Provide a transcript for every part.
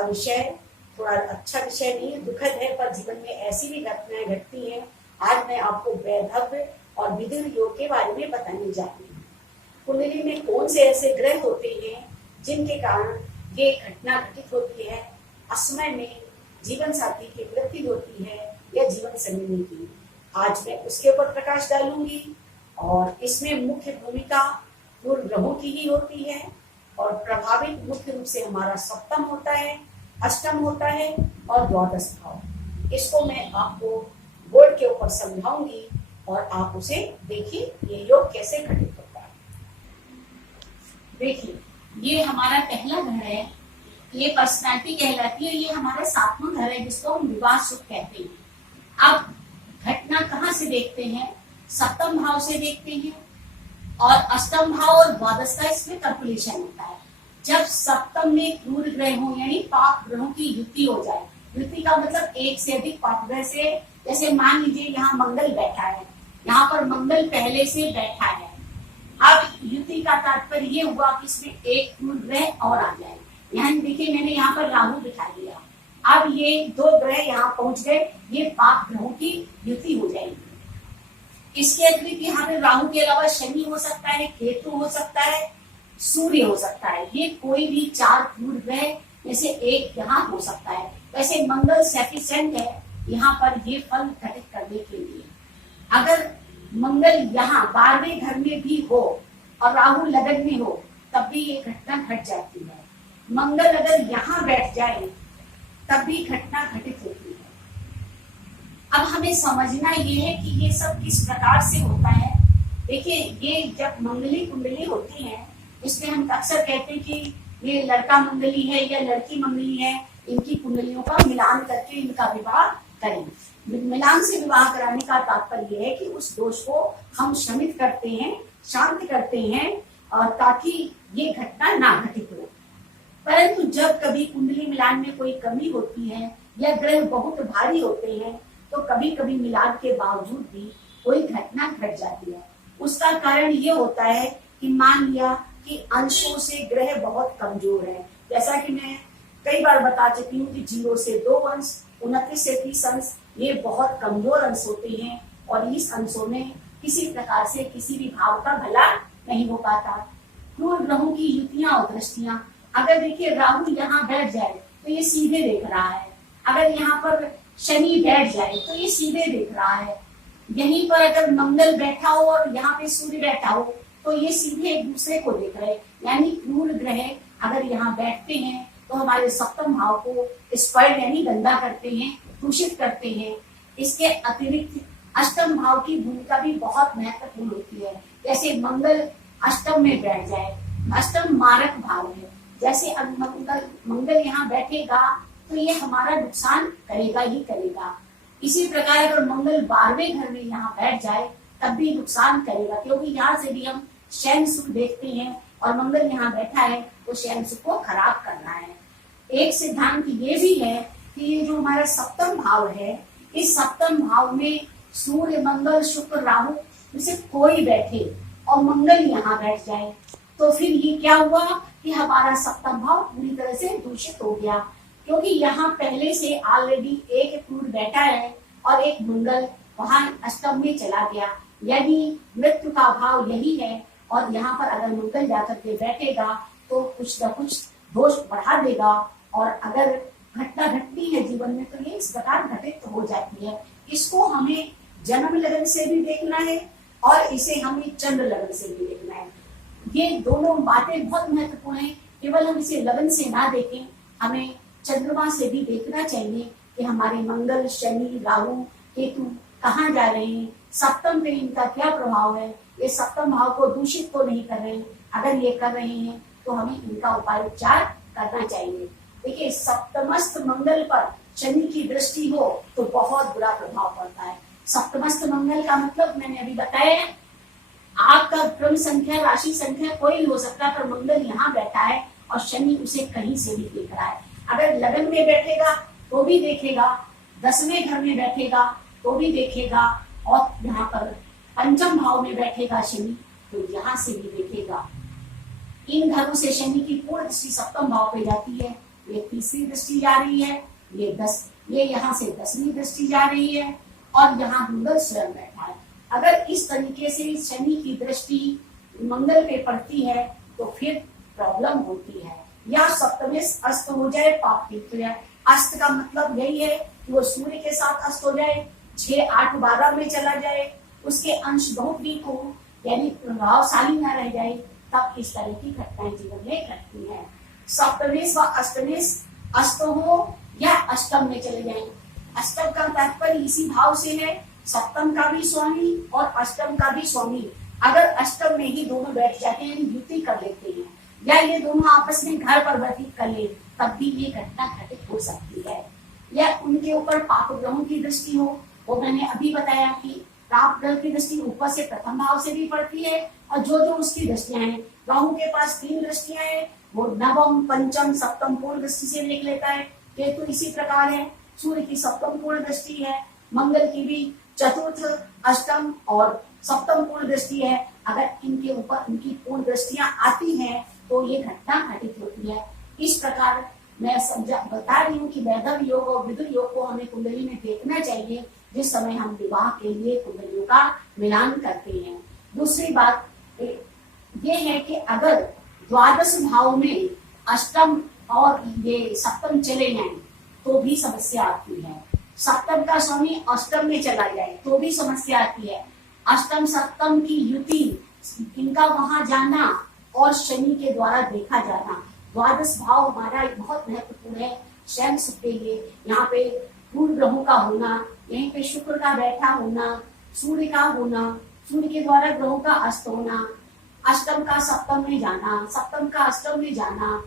सा विषय थोड़ा अच्छा विषय नहीं है, दुखद है, पर जीवन में ऐसी भी घटनाएं घटती हैं। आज मैं आपको वैधव्य और विदुर योग के बारे में बताने जा रही हूँ। कुंडली में कौन से ऐसे ग्रह होते हैं जिनके कारण ये घटना घटित होती है, असमय में जीवन साथी की मृत्यु होती है या जीवन संगिनी की। आज मैं उसके ऊपर प्रकाश डालूंगी और इसमें मुख्य भूमिका पूर्व ग्रहों की ही होती है और प्रभावित मुख्य रूप से हमारा सप्तम होता है, अष्टम होता है और द्वादश भाव। इसको मैं आपको बोर्ड के ऊपर समझाऊंगी और आप उसे देखिए ये योग कैसे घटित होता है। देखिए ये हमारा पहला घर है, ये पर्सनैलिटी कहलाती है, ये हमारा 7वां घर है जिसको हम विवाह सुख कहते हैं। अब घटना कहाँ से देखते हैं? सप्तम भाव से देखते हैं और अष्टम भाव और द्वादश का इसमें कैलकुलेशन होता है। जब सप्तम में क्रूर ग्रह हो यानी पाप ग्रहों की युति हो जाए, युति का मतलब एक से अधिक पाप ग्रह से, जैसे मान लीजिए यहाँ मंगल बैठा है, यहाँ पर मंगल पहले से बैठा है। अब युति का तात्पर्य ये हुआ कि इसमें एक क्रूर ग्रह और आ जाए। यहाँ देखिए मैंने यहाँ पर राहु दिखा दिया। अब ये 2 ग्रह यहाँ पहुंच गए, ये पाप ग्रहों की युति हो जाएगी। इसके अतिरिक्त यहाँ पे राहु के अलावा शनि हो सकता है, केतु हो सकता है, सूर्य हो सकता है। ये कोई भी 4 क्रूर ग्रह में से एक यहाँ हो सकता है। वैसे मंगल सफिशिएंट है यहाँ पर ये फल घटित करने के लिए। अगर मंगल यहाँ 12वें घर में भी हो और राहु लगन में हो तब भी ये घटना घट जाती है। मंगल अगर यहाँ बैठ जाए तब भी घटना घटित होती है। अब हमें समझना ये है कि ये सब किस प्रकार से होता है। देखिए ये जब मंगली कुंडली होती है, इसमें हम अक्सर कहते हैं कि ये लड़का मंगली है या लड़की मंगली है, इनकी कुंडलियों का मिलान करके इनका विवाह करें। मिलान से विवाह कराने का तात्पर्य है कि उस दोष को हम शमित करते हैं, शांत करते हैं और ताकि ये घटना ना घटित हो। परंतु जब कभी कुंडली मिलान में कोई कमी होती है या ग्रह बहुत भारी होते हैं तो कभी कभी मिलान के बावजूद भी कोई घटना घट जाती है। उसका कारण ये होता है कि मान लिया कि अंशों से ग्रह बहुत कमजोर है। जैसा कि मैं कई बार बता चुकी हूँ कि 0 से 2 अंश, 29 से 30 अंश ये बहुत कमजोर अंश होते हैं और इस अंशों में किसी प्रकार से किसी भी भाव का भला नहीं हो पाता। क्रूर ग्रहों की युतियां और दृष्टियां, अगर देखिए राहु यहाँ बैठ जाए तो ये सीधे देख रहा है, अगर यहाँ पर शनि बैठ जाए तो ये सीधे देख रहा है, यहीं पर अगर मंगल बैठा हो और यहाँ पे सूर्य बैठा हो तो ये सीधे एक दूसरे को देख रहे हैं। यानी क्रूर ग्रह अगर यहाँ बैठते हैं तो हमारे सप्तम भाव को स्पॉइल यानी गंदा करते हैं, दूषित करते हैं। इसके अतिरिक्त अष्टम भाव की भूमिका भी बहुत महत्वपूर्ण होती है। जैसे मंगल अष्टम में बैठ जाए, अष्टम मारक भाव है, जैसे मंगल यहाँ बैठेगा तो ये हमारा नुकसान करेगा ही करेगा। इसी प्रकार अगर मंगल 12वें घर में यहाँ बैठ जाए तब भी नुकसान करेगा, क्योंकि यहाँ से भी हम शैन सुख देखते हैं और मंगल यहाँ बैठा है तो शैन सुख को खराब करना है। एक सिद्धांत ये भी है कि ये जो हमारा सप्तम भाव है, इस सप्तम भाव में सूर्य, मंगल, शुक्र, राहु में से कोई बैठे और मंगल यहाँ बैठ जाए तो फिर ये क्या हुआ कि हमारा सप्तम भाव पूरी तरह से दूषित हो गया, क्योंकि यहाँ पहले से ऑलरेडी एक क्रूर बैठा है और एक मंगल वहां अष्टम में चला गया। यानी मृत्यु का भाव यही है और यहाँ पर अगर मंगल जाकर के बैठेगा तो कुछ न कुछ दोष बढ़ा देगा और अगर घटना घटती है जीवन में तो ये इस प्रकार घटित हो जाती है। इसको हमें जन्म लगन से भी देखना है और इसे हमें चंद्र लगन से भी देखना है। ये दोनों बातें बहुत महत्वपूर्ण है। केवल हम इसे लगन से ना देखें, हमें चंद्रमा से भी देखना चाहिए कि हमारे मंगल, शनि, राहु, केतु कहाँ जा रहे हैं, सप्तम पे इनका क्या प्रभाव है, ये सप्तम भाव को दूषित तो नहीं कर रहे हैं। अगर ये कर रहे हैं तो हमें इनका उपाय उपचार करना चाहिए। देखिए सप्तमस्थ मंगल पर शनि की दृष्टि हो तो बहुत बुरा प्रभाव पड़ता है। सप्तमस्थ मंगल का मतलब मैंने अभी बताया, आपका क्रम संख्या, राशि संख्या कोई हो सकता है, पर मंगल यहाँ बैठा है और शनि उसे कहीं से भी देख रहा है। अगर लगन में बैठेगा तो भी देखेगा, 10वें घर में बैठेगा तो भी देखेगा और यहाँ पर पंचम भाव में बैठेगा शनि तो यहाँ से भी देखेगा। इन घरों से शनि की पूर्ण दृष्टि सप्तम भाव पे जाती है ये तीसरी दृष्टि जा रही है, ये यहाँ से 10वीं दृष्टि जा रही है, और यहाँ मंगल स्वयं बैठा है। अगर इस तरीके से शनि की दृष्टि मंगल पे पड़ती है तो फिर प्रॉब्लम होती है। या सप्तमे अस्त हो जाए पाप तीर्थ। अस्त का मतलब यही है कि वो सूर्य के साथ अस्त हो जाए, 6, 8, 12 में चला जाए, उसके अंश बहुत वीक हो, यानी प्रभावशाली न रह जाए, तब इस तरह की घटनाएं जीवन में घटती हैं। सप्तमेश व अष्टमेश अस्त हो या अष्टम में चले जाए। अष्टम का तात्पर्य इसी भाव से है, सप्तम का भी स्वामी और अष्टम का भी स्वामी। अगर अष्टम में ही दोनों बैठ जाते हैं, युति कर लेते हैं, या ये दोनों आपस में घर पर व्यतीत कर ले, तब भी ये घटना घटित हो सकती है। या उनके ऊपर पाप ग्रहों की दृष्टि हो, वो मैंने अभी बताया कि पाप ग्रह की दृष्टि ऊपर से प्रथम भाव से भी पड़ती है, और जो उसकी दृष्टियां हैं, राहु के पास 3 दृष्टियां हैं, वो नवम, पंचम, सप्तम पूर्ण दृष्टि से देख लेता है। केतु इसी प्रकार है, सूर्य की सप्तम पूर्ण दृष्टि है, मंगल की भी चतुर्थ, अष्टम और सप्तम पूर्ण दृष्टि है। अगर इनके ऊपर इनकी पूर्ण दृष्टियां आती हैं तो ये घटना घटित होती है। इस प्रकार मैं बता रही हूँ कि वैधव योग और विदुर योग को हमें कुंडली में देखना चाहिए, जिस समय हम विवाह के लिए कुंडलियों का मिलान करते हैं। दूसरी बात ये है कि अगर द्वादश भाव में अष्टम और ये सप्तम चले जाएं तो भी समस्या आती है। सप्तम का स्वामी अष्टम में चला जाए तो भी समस्या आती है। अष्टम सप्तम की युति, इनका वहां जाना और शनि के द्वारा देखा जाना। द्वादश भाव हमारा बहुत महत्वपूर्ण है स्वयं के लिए। यहाँ पे पूर्ण ग्रहों का होना, यहीं पे शुक्र का बैठा होना, सूर्य का होना, सूर्य के द्वारा ग्रहों का अस्त होना, अष्टम का सप्तम में जाना, सप्तम का अष्टम में जाना,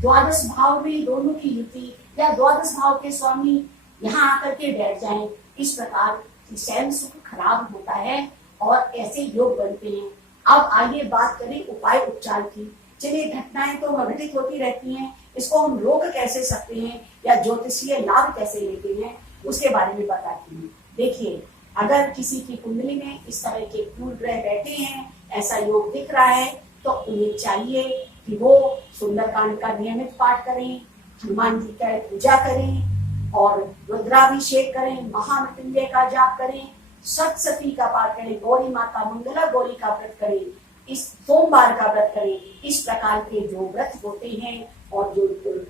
द्वादश भाव में दोनों की युति, या द्वादश भाव के स्वामी यहाँ आकर के बैठ जाएं, इस प्रकार शयन सुख खराब होता है और ऐसे योग बनते हैं। अब आइए बात करें उपाय उपचार की। चलिए, घटनाएं तो घटित होती रहती हैं, इसको हम रोक कैसे सकते हैं या ज्योतिषीय लाभ कैसे लेते हैं, उसके बारे में बताती हूँ। देखिए, अगर किसी की कुंडली में इस तरह के पूर्ण ग्रह बैठे हैं, ऐसा योग दिख रहा है, तो उन्हें चाहिए कि वो सुंदरकांड का नियमित पाठ करें, हनुमान जी का पूजा करें और रुद्राभिषेक करें, महामृत्युंजय का जाप करें, सप्तशती का पाठ करें, गौरी माता मंगला गौरी का व्रत करें, इस सोमवार का व्रत करें। इस प्रकार के जो व्रत होते हैं और जो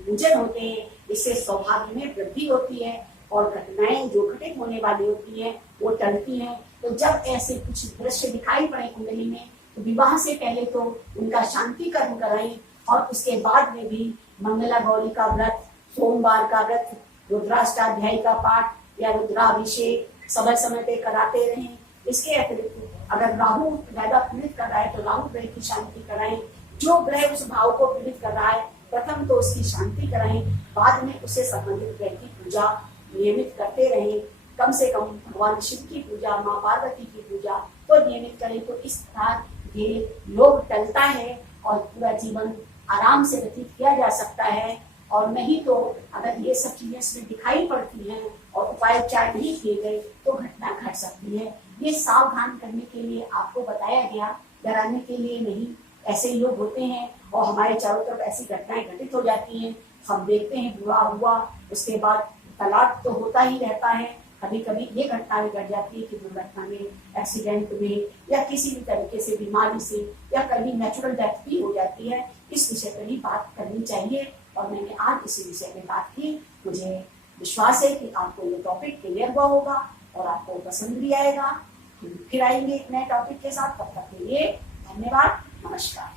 पूजन होते हैं, इससे सौभाग्य में वृद्धि होती है और घटनाएं जो घटित होने वाली होती है वो टलती हैं। तो जब ऐसे कुछ दृश्य दिखाई पड़े कुंडली में, तो विवाह से पहले तो उनका शांति कर्म कराएं और उसके बाद में भी मंगला गौरी का व्रत, सोमवार का व्रत, रुद्राष्टाध्यायी का पाठ या रुद्राभिषेक समय समय पे कराते रहें। इसके अतिरिक्त अगर राहु ज्यादा पीड़ित कर रहा है तो राहु ग्रह की शांति कराएं। जो ग्रह उस भाव को पीड़ित कर रहा है, प्रथम तो उसकी शांति कराएं, बाद में उससे संबंधित ग्रह की पूजा नियमित करते रहें। कम से कम भगवान शिव की पूजा, माँ पार्वती की पूजा तो नियमित करें। तो इस प्रकार ये योग टलता है और पूरा जीवन आराम से व्यतीत किया जा सकता है। और नहीं तो अगर ये सब चीजें इसमें दिखाई पड़ती हैं और उपाय उपचार नहीं किए गए तो घटना घट सकती है। ये सावधान करने के लिए आपको बताया गया, डराने के लिए नहीं। ऐसे योग होते हैं और हमारे चारों तरफ ऐसी घटनाएं घटित हो जाती हैं। हम देखते हैं बुरा हुआ, उसके बाद तलाक तो होता ही रहता है। कभी कभी ये घटनाएं घट जाती है कि दुर्घटना में, एक्सीडेंट में या किसी भी तरीके से बीमारी से या कभी नेचुरल डेथ भी हो जाती है। इस विषय पर भी बात करनी चाहिए और मैंने आज इसी विषय में बात की। मुझे विश्वास है कि आपको ये टॉपिक क्लियर हुआ होगा और आपको पसंद भी आएगा। फिर आएंगे एक नए टॉपिक के साथ। तब तक के लिए धन्यवाद, नमस्कार।